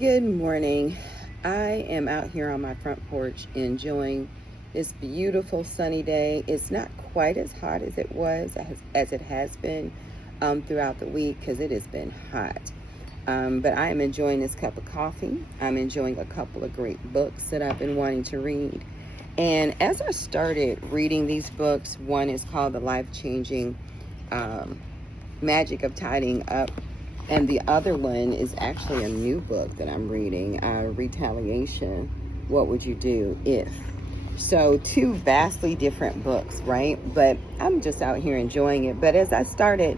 Good morning. I am out here on my front porch enjoying this beautiful sunny day. It's not quite as hot as it was, as it has been throughout the week, because it has been hot. But I am enjoying this cup of coffee. I'm enjoying a couple of great books that I've been wanting to read. And as I started reading these books, one is called The Life-Changing Magic of Tidying Up. And the other one is actually a new book that I'm reading, Retaliation, What Would You Do If? So two vastly different books, right? But I'm just out here enjoying it. But as I started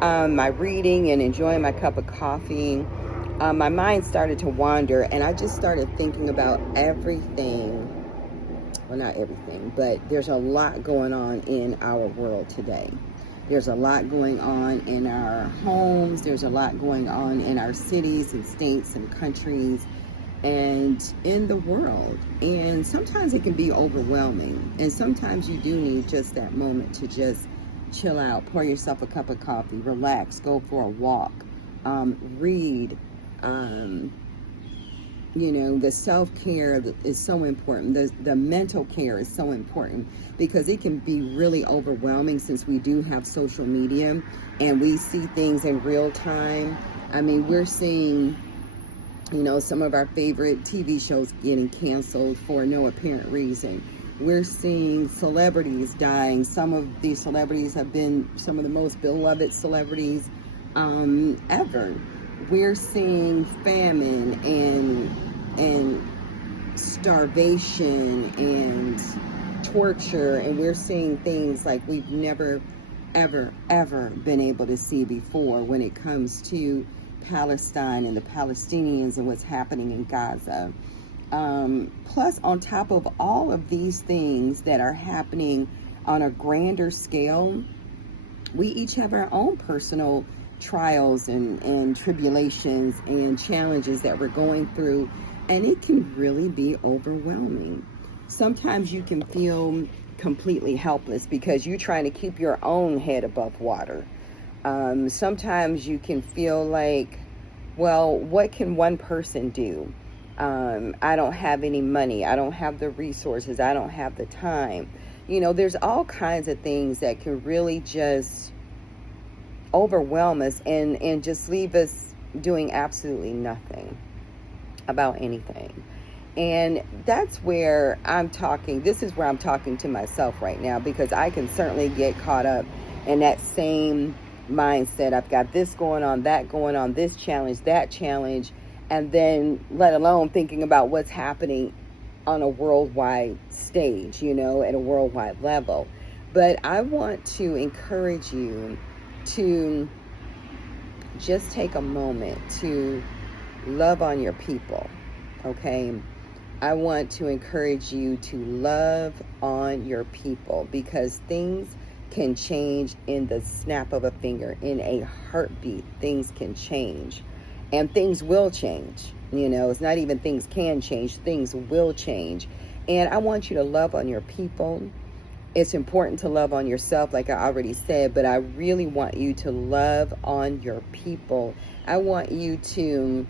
my reading and enjoying my cup of coffee, my mind started to wander, and I just started thinking about everything. Well, not everything, but there's a lot going on in our world today. There's a lot going on in our homes. There's a lot going on in our cities and states and countries and in the world. And sometimes it can be overwhelming. And sometimes you do need just that moment to just chill out, pour yourself a cup of coffee, relax, go for a walk, read. The self-care is so important. The mental care is so important, because it can be really overwhelming since we do have social media and we see things in real time. I mean, we're seeing, some of our favorite TV shows getting canceled for no apparent reason. We're seeing celebrities dying. Some of these celebrities have been some of the most beloved celebrities ever. We're seeing famine and starvation and torture, and we're seeing things like we've never, ever been able to see before when it comes to Palestine and the Palestinians and what's happening in Gaza. Plus, on top of all of these things that are happening on a grander scale, we each have our own personal trials and tribulations and challenges that we're going through, and it can really be overwhelming. Sometimes you can feel completely helpless because you're trying to keep your own head above water. Sometimes you can feel like, well, what can one person do? I don't have any money. I don't have the resources. I don't have the time. There's all kinds of things that can really just overwhelm us and just leave us doing absolutely nothing about anything. And that's where this is where I'm talking to myself right now, because I can certainly get caught up in that same mindset. I've got this going on, that going on, this challenge, that challenge, and then let alone thinking about what's happening on a worldwide stage, at a worldwide level. But I want to encourage you to just take a moment to love on your people, okay? I want to encourage you to love on your people, because things can change in the snap of a finger, in a heartbeat. Things can change, and things will change. It's not even things can change, things will change. And I want you to love on your people. It's important to love on yourself, like I already said, but I really want you to love on your people. I want you to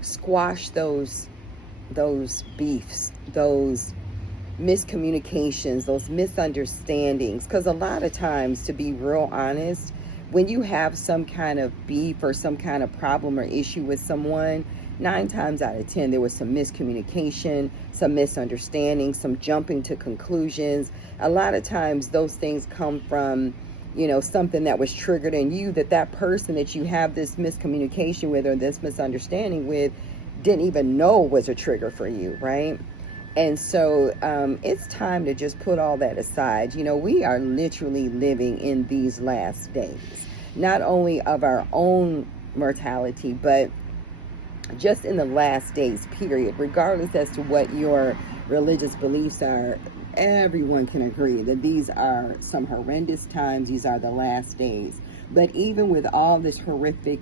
squash those beefs, those miscommunications, those misunderstandings. Because a lot of times, to be real honest, when you have some kind of beef or some kind of problem or issue with someone, 9 times out of 10, there was some miscommunication, some misunderstanding, some jumping to conclusions. A lot of times those things come from, something that was triggered in you that person that you have this miscommunication with or this misunderstanding with didn't even know was a trigger for you, right? And so it's time to just put all that aside. We are literally living in these last days, not only of our own mortality, but just in the last days, period. Regardless as to what your religious beliefs are, everyone can agree that these are some horrendous times. These are the last days. But even with all this horrificness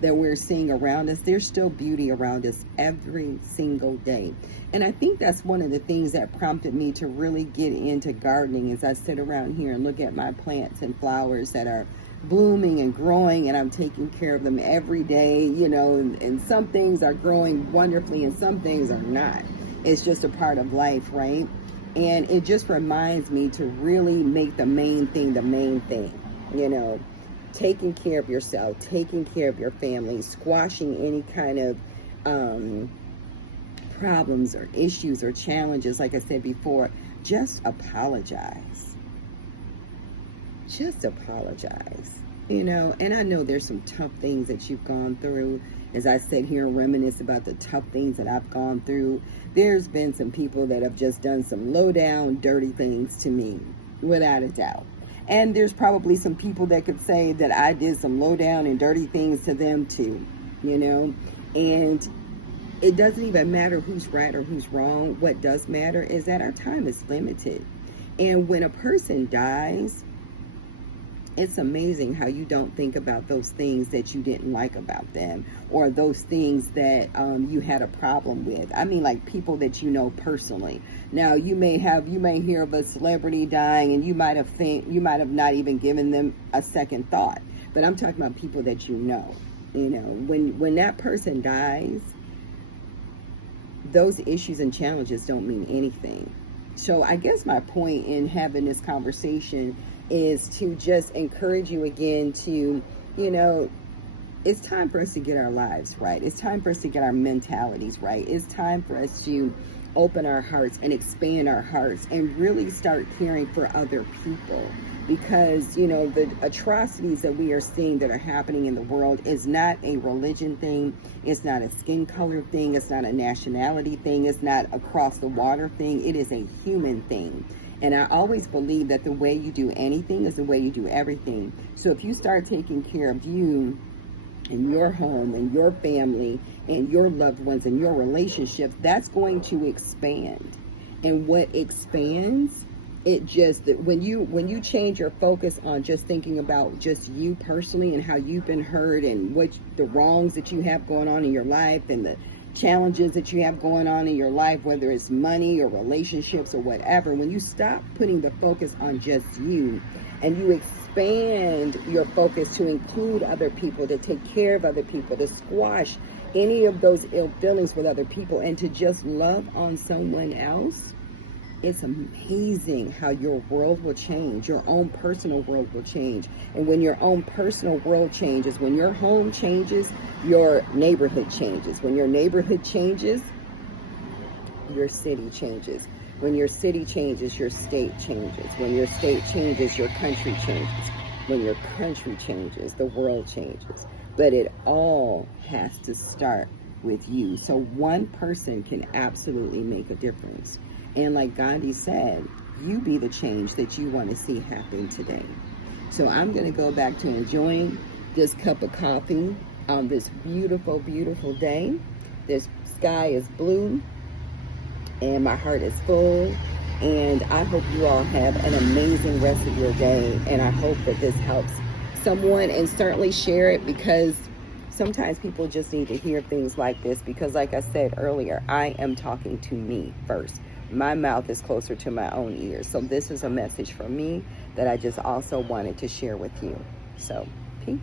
that we're seeing around us, there's still beauty around us every single day. And I think that's one of the things that prompted me to really get into gardening, as I sit around here and look at my plants and flowers that are blooming and growing, and I'm taking care of them every day, you know, and some things are growing wonderfully and some things are not. It's just a part of life, right? And it just reminds me to really make the main thing the main thing, you know, taking care of yourself, taking care of your family, squashing any kind of problems or issues or challenges. Like I said before, just apologize. Just apologize, you know. And I know there's some tough things that you've gone through. As I sit here and reminisce about the tough things that I've gone through, there's been some people that have just done some low down, dirty things to me, without a doubt. And there's probably some people that could say that I did some low down and dirty things to them too, you know. And it doesn't even matter who's right or who's wrong. What does matter is that our time is limited. And when a person dies, it's amazing how you don't think about those things that you didn't like about them, or those things that you had a problem with. I mean, like people that you know personally. Now, you may hear of a celebrity dying, and you might have not even given them a second thought. But I'm talking about people that you know. You know, when that person dies, those issues and challenges don't mean anything. So I guess my point in having this conversation is to just encourage you again to, you know, it's time for us to get our lives right. It's time for us to get our mentalities right. It's time for us to open our hearts and expand our hearts and really start caring for other people. Because, you know, the atrocities that we are seeing that are happening in the world is not a religion thing. It's not a skin color thing. It's not a nationality thing. It's not across the water thing. It is a human thing. And I always believe that the way you do anything is the way you do everything. So if you start taking care of you and your home and your family and your loved ones and your relationships, that's going to expand. And what expands, it just, when you change your focus on just thinking about just you personally and how you've been hurt and what the wrongs that you have going on in your life and the challenges that you have going on in your life, whether it's money or relationships or whatever, when you stop putting the focus on just you and you expand your focus to include other people, to take care of other people, to squash any of those ill feelings with other people, and to just love on someone else, it's amazing how your world will change. Your own personal world will change. And when your own personal world changes, when your home changes, your neighborhood changes. When your neighborhood changes, your city changes. When your city changes, your state changes. When your state changes, your country changes. When your country changes, the world changes. But it all has to start with you. So one person can absolutely make a difference. And like Gandhi said, you be the change that you want to see happen today. So I'm going to go back to enjoying this cup of coffee on this beautiful, beautiful day. This sky is blue and my heart is full. And I hope you all have an amazing rest of your day. And I hope that this helps someone, and certainly share it, because sometimes people just need to hear things like this. Because like I said earlier, I am talking to me first. My mouth is closer to my own ears. So this is a message from me that I just also wanted to share with you. So, peace.